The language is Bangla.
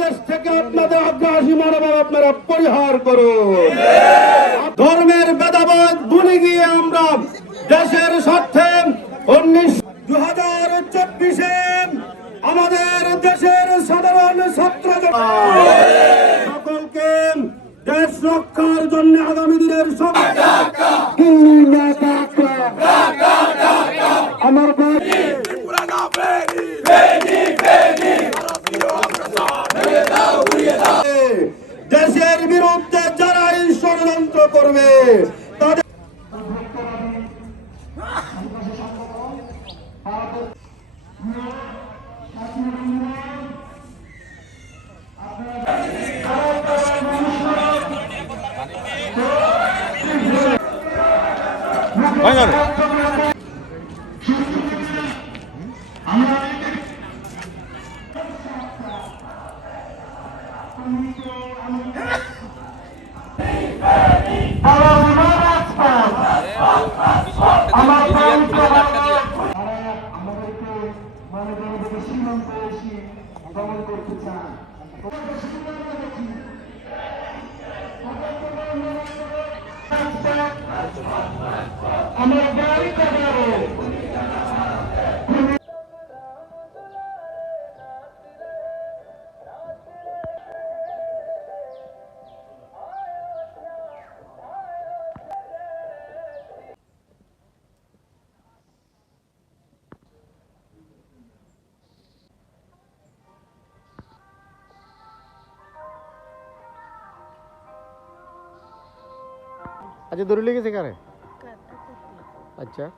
বাংলাদেশ থেকে আপনাদের আগ্রাসী মনোভাব আপনারা পরিহার করুন। ধর্মের ভেদাভেদ ভুলে গিয়ে আমরা দেশের স্বার্থে উনিশ দু হাজার চব্বিশে আমাদের দেশের সাধারণ ছাত্র সকলকে দেশ রক্ষার জন্য আগামী দিনের আমার বিরুদ্ধে যারাই ষড়যন্ত্র করবে তাদের আমাদেরকে দমন করতে চান। আমার अच्छा दुरुली के कर है। अच्छा।